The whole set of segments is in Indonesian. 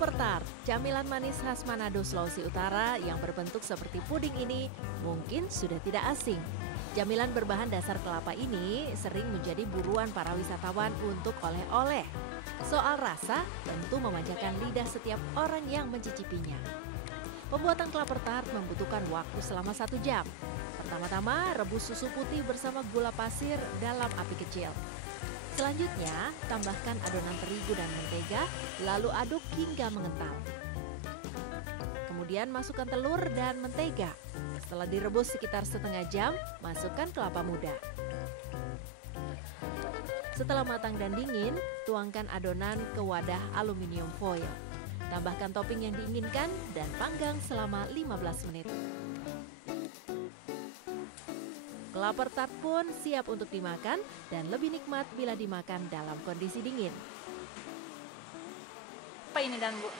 Klaper tart, camilan manis khas Manado, Sulawesi Utara yang berbentuk seperti puding ini mungkin sudah tidak asing. Camilan berbahan dasar kelapa ini sering menjadi buruan para wisatawan untuk oleh-oleh. Soal rasa tentu memanjakan lidah setiap orang yang mencicipinya. Pembuatan klaper tart membutuhkan waktu selama 1 jam. Pertama-tama rebus susu putih bersama gula pasir dalam api kecil. Selanjutnya, tambahkan adonan terigu dan mentega, lalu aduk hingga mengental. Kemudian masukkan telur dan mentega. Setelah direbus sekitar setengah jam, masukkan kelapa muda. Setelah matang dan dingin, tuangkan adonan ke wadah aluminium foil. Tambahkan topping yang diinginkan dan panggang selama 15 menit. Klaper tart pun siap untuk dimakan dan lebih nikmat bila dimakan dalam kondisi dingin. Apa ini dan Bu?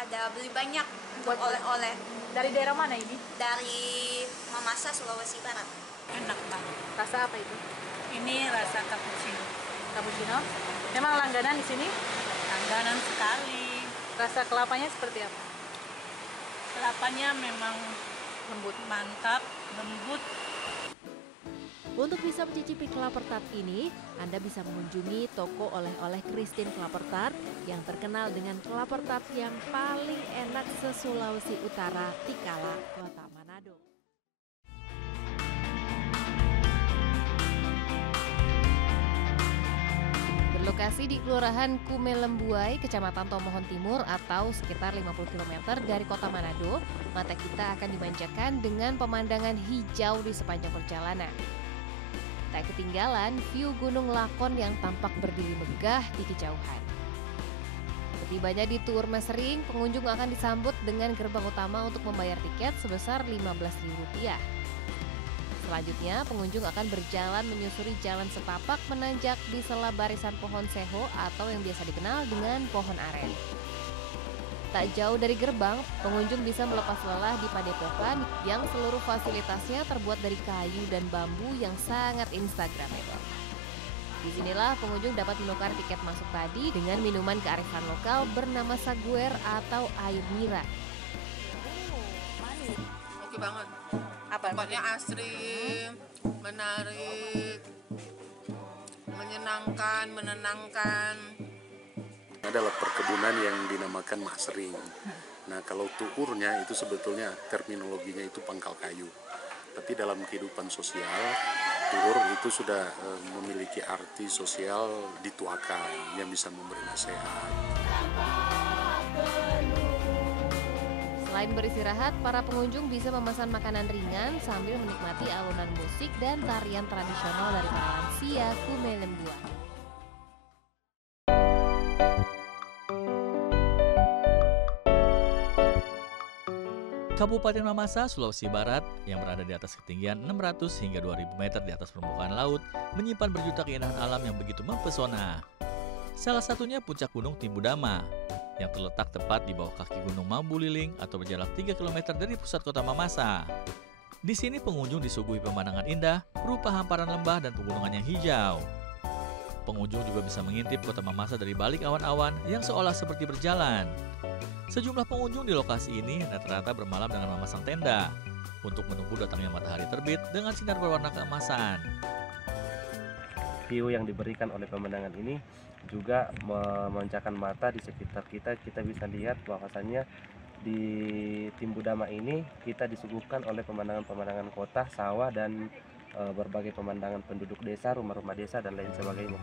Ada beli banyak untuk Buat oleh-oleh Dari daerah mana ini? dari Mamasa, Sulawesi Barat. Enak banget. Rasa apa itu? Ini rasa cappuccino. Cappuccino. Memang langganan di sini? Langganan sekali. Rasa kelapanya seperti apa? Kelapanya memang Lembut. mantap, lembut. Untuk bisa mencicipi klaper tart ini, Anda bisa mengunjungi toko oleh-oleh Christine Klaper Tart yang terkenal dengan klaper tart yang paling enak se-Sulawesi Utara, Tikala, Kota Manado. Berlokasi di Kelurahan Kumelembuai, Kecamatan Tomohon Timur atau sekitar 50 km dari Kota Manado, mata kita akan dimanjakan dengan pemandangan hijau di sepanjang perjalanan. Tak ketinggalan view Gunung Lakon yang tampak berdiri megah di kejauhan. Setibanya di Tuur Mesering, pengunjung akan disambut dengan gerbang utama untuk membayar tiket sebesar Rp15.000. Selanjutnya, pengunjung akan berjalan menyusuri jalan setapak menanjak di sela barisan pohon seho atau yang biasa dikenal dengan pohon aren. Tak jauh dari gerbang, pengunjung bisa melepas lelah di padepokan yang seluruh fasilitasnya terbuat dari kayu dan bambu yang sangat instagramable. Disinilah pengunjung dapat menukar tiket masuk tadi dengan minuman kearifan lokal bernama saguer atau air nira. Oke banget. Apa? Tempatnya asri, menarik, menyenangkan, menenangkan. Adalah perkebunan yang dinamakan Masering. Nah, kalau tuurnya itu sebetulnya terminologinya itu pangkal kayu. Tapi dalam kehidupan sosial, tuur itu sudah memiliki arti sosial dituakan yang bisa memberi nasihat. Selain beristirahat, para pengunjung bisa memesan makanan ringan sambil menikmati alunan musik dan tarian tradisional dari para lansia Kumelembuai. Kabupaten Mamasa, Sulawesi Barat yang berada di atas ketinggian 600 hingga 2000 meter di atas permukaan laut menyimpan berjuta keindahan alam yang begitu mempesona. Salah satunya puncak Gunung Timbudama yang terletak tepat di bawah kaki Gunung Mambuliling atau berjarak 3 km dari pusat kota Mamasa. Di sini pengunjung disuguhi pemandangan indah berupa hamparan lembah dan pegunungan yang hijau. Pengunjung juga bisa mengintip kota Mamasa dari balik awan-awan yang seolah seperti berjalan. Sejumlah pengunjung di lokasi ini rata-rata bermalam dengan memasang tenda untuk menunggu datangnya matahari terbit dengan sinar berwarna keemasan. View yang diberikan oleh pemandangan ini juga memanjakan mata di sekitar kita. Kita bisa lihat bahwasannya di Timbudama ini kita disuguhkan oleh pemandangan-pemandangan kota, sawah, dan berbagai pemandangan penduduk desa, rumah-rumah desa, dan lain sebagainya.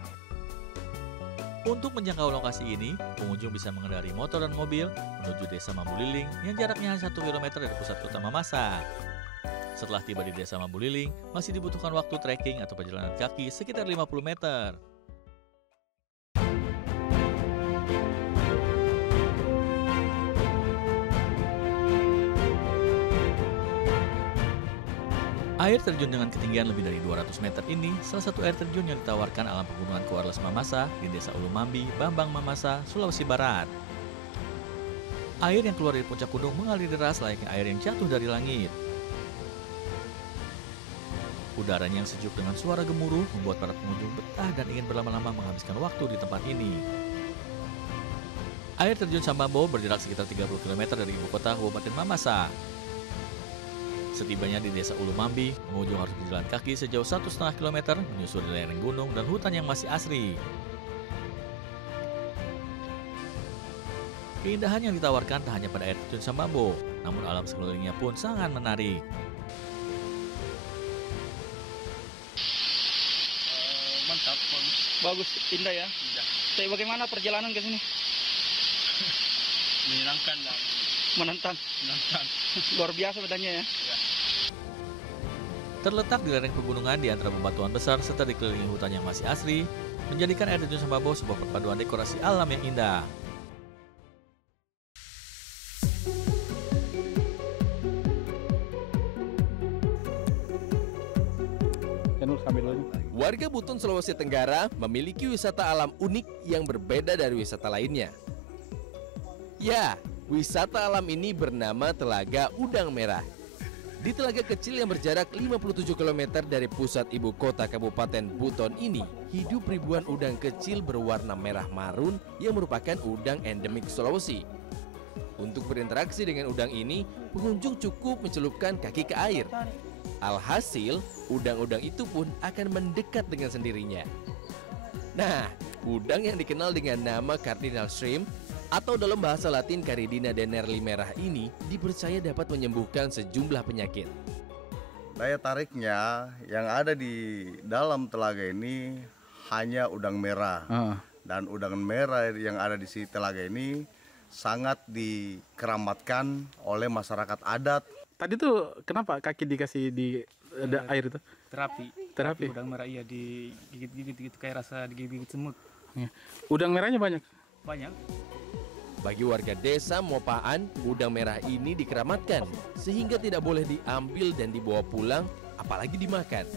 Untuk menjangkau lokasi ini, pengunjung bisa mengendari motor dan mobil menuju desa Mambuliling yang jaraknya hanya 1 km dari pusat kota Mamasa. Setelah tiba di desa Mambuliling, masih dibutuhkan waktu trekking atau perjalanan kaki sekitar 50 meter. Air terjun dengan ketinggian lebih dari 200 meter ini salah satu air terjun yang ditawarkan alam pegunungan Kuarles Mamasa di desa Ulumambi, Bambang Mamasa, Sulawesi Barat. Air yang keluar dari puncak gunung mengalir deras layaknya air yang jatuh dari langit. Udaranya yang sejuk dengan suara gemuruh membuat para pengunjung betah dan ingin berlama-lama menghabiskan waktu di tempat ini. Air terjun Sambambo berjarak sekitar 30 km dari ibu kota Kabupaten Mamasa. Setibanya di Desa Ulu Mambi, pengunjung harus berjalan kaki sejauh 1,5 km menyusuri lereng gunung dan hutan yang masih asri. Keindahan yang ditawarkan tak hanya pada air terjun Sambambo, namun alam sekelilingnya pun sangat menarik. Mantap, bagus, indah ya. Tapi bagaimana perjalanan ke sini? Menyenangkan dan Menantang. Luar biasa bedanya ya. Terletak di lereng pegunungan di antara bebatuan besar serta dikelilingi hutan yang masih asri, menjadikan air terjun Sambambo sebuah perpaduan dekorasi alam yang indah. Warga Buton, Sulawesi Tenggara memiliki wisata alam unik yang berbeda dari wisata lainnya. Ya, wisata alam ini bernama Telaga Udang Merah. Di telaga kecil yang berjarak 57 km dari pusat ibu kota Kabupaten Buton ini, hidup ribuan udang kecil berwarna merah marun yang merupakan udang endemik Sulawesi. Untuk berinteraksi dengan udang ini, pengunjung cukup mencelupkan kaki ke air. Alhasil, udang-udang itu pun akan mendekat dengan sendirinya. Nah, udang yang dikenal dengan nama Cardinal Shrimp atau dalam bahasa Latin Caridina denerli merah ini dipercaya dapat menyembuhkan sejumlah penyakit. Daya tariknya yang ada di dalam telaga ini hanya udang merah. Dan udang merah yang ada di si telaga ini sangat dikeramatkan oleh masyarakat adat. Tadi tuh kenapa kaki dikasih di air itu? Terapi. Udang merah iya digigit-gigit gitu kayak rasa digigit-gigit semut. Udang merahnya banyak? Banyak. Bagi warga desa Mopaan, udang merah ini dikeramatkan sehingga tidak boleh diambil dan dibawa pulang, apalagi dimakan.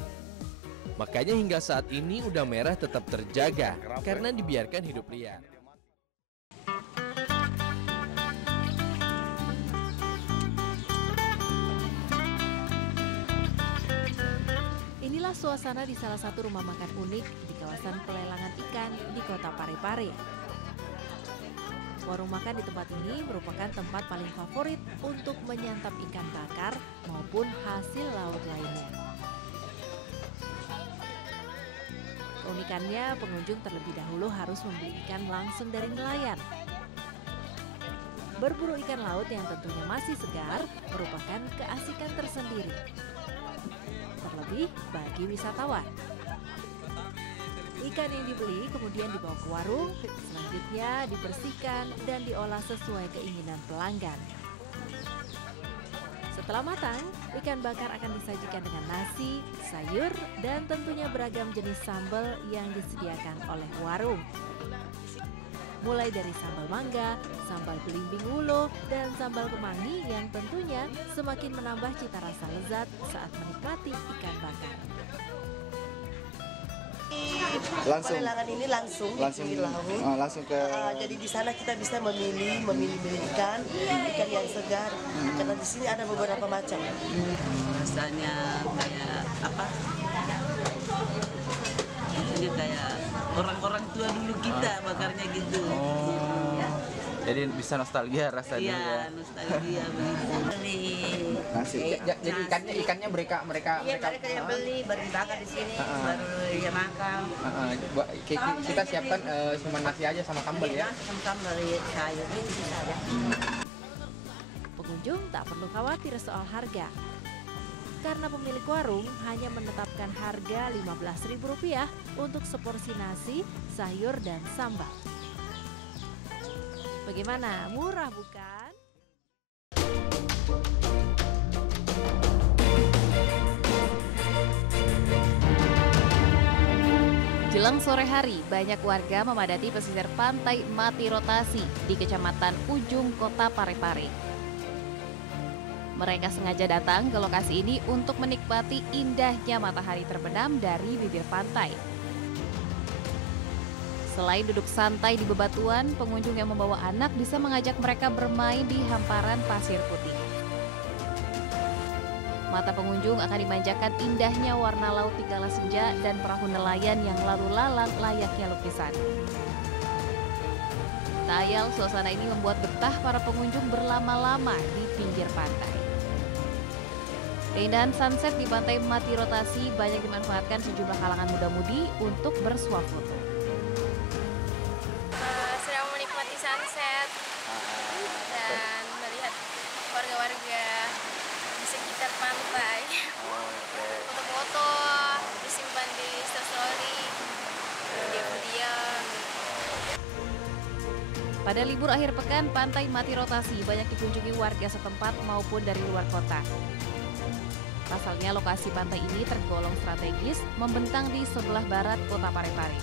Makanya hingga saat ini udang merah tetap terjaga karena dibiarkan hidup liar. Inilah suasana di salah satu rumah makan unik di kawasan pelelangan ikan di kota Parepare. Warung makan di tempat ini merupakan tempat paling favorit untuk menyantap ikan bakar maupun hasil laut lainnya. Keunikannya, pengunjung terlebih dahulu harus membeli ikan langsung dari nelayan. Berburu ikan laut yang tentunya masih segar merupakan keasikan tersendiri. Terlebih bagi wisatawan. Ikan yang dibeli kemudian dibawa ke warung, selanjutnya dibersihkan dan diolah sesuai keinginan pelanggan. Setelah matang, ikan bakar akan disajikan dengan nasi, sayur, dan tentunya beragam jenis sambal yang disediakan oleh warung. Mulai dari sambal mangga, sambal belimbing wulo, dan sambal kemangi yang tentunya semakin menambah cita rasa lezat saat menikmati ikan bakar. Pelelangan ini langsung di laut. Langsung ke. Jadi di sana kita bisa memilih ikan yang segar. Karena di sini ada beberapa macam. Rasanya kayak apa? Rasanya kayak orang-orang tua dulu kita bakarnya gitu. Jadi bisa nostalgia rasanya. Iya, nostalgia begitu. Jadi ikannya mereka yang beli baru dibakar di sini, baru dia makan. Kita siapkan cuma nasi aja sama sambal ya. Sama sambal sayur ini bisa ya. Pengunjung tak perlu khawatir soal harga. Karena pemilik warung hanya menetapkan harga Rp15.000 untuk seporsi nasi, sayur, dan sambal. Bagaimana? Murah bukan? Jelang sore hari, banyak warga memadati pesisir pantai Mati Rotasi di Kecamatan Ujung, Kota Parepare. Mereka sengaja datang ke lokasi ini untuk menikmati indahnya matahari terbenam dari bibir pantai. Selain duduk santai di bebatuan, pengunjung yang membawa anak bisa mengajak mereka bermain di hamparan pasir putih. Mata pengunjung akan dimanjakan indahnya warna laut di kala senja dan perahu nelayan yang lalu lalang layaknya lukisan. Tak ayal, suasana ini membuat betah para pengunjung berlama-lama di pinggir pantai. Keindahan sunset di Pantai Mati Rotasi banyak dimanfaatkan sejumlah kalangan muda-mudi untuk bersuah foto. Sedang menikmati sunset dan melihat warga-warga di sekitar pantai. Foto-foto disimpan di story, video-video. Pada libur akhir pekan, Pantai Mati Rotasi banyak dikunjungi warga setempat maupun dari luar kota. Pasalnya lokasi pantai ini tergolong strategis, membentang di sebelah barat kota Parepare.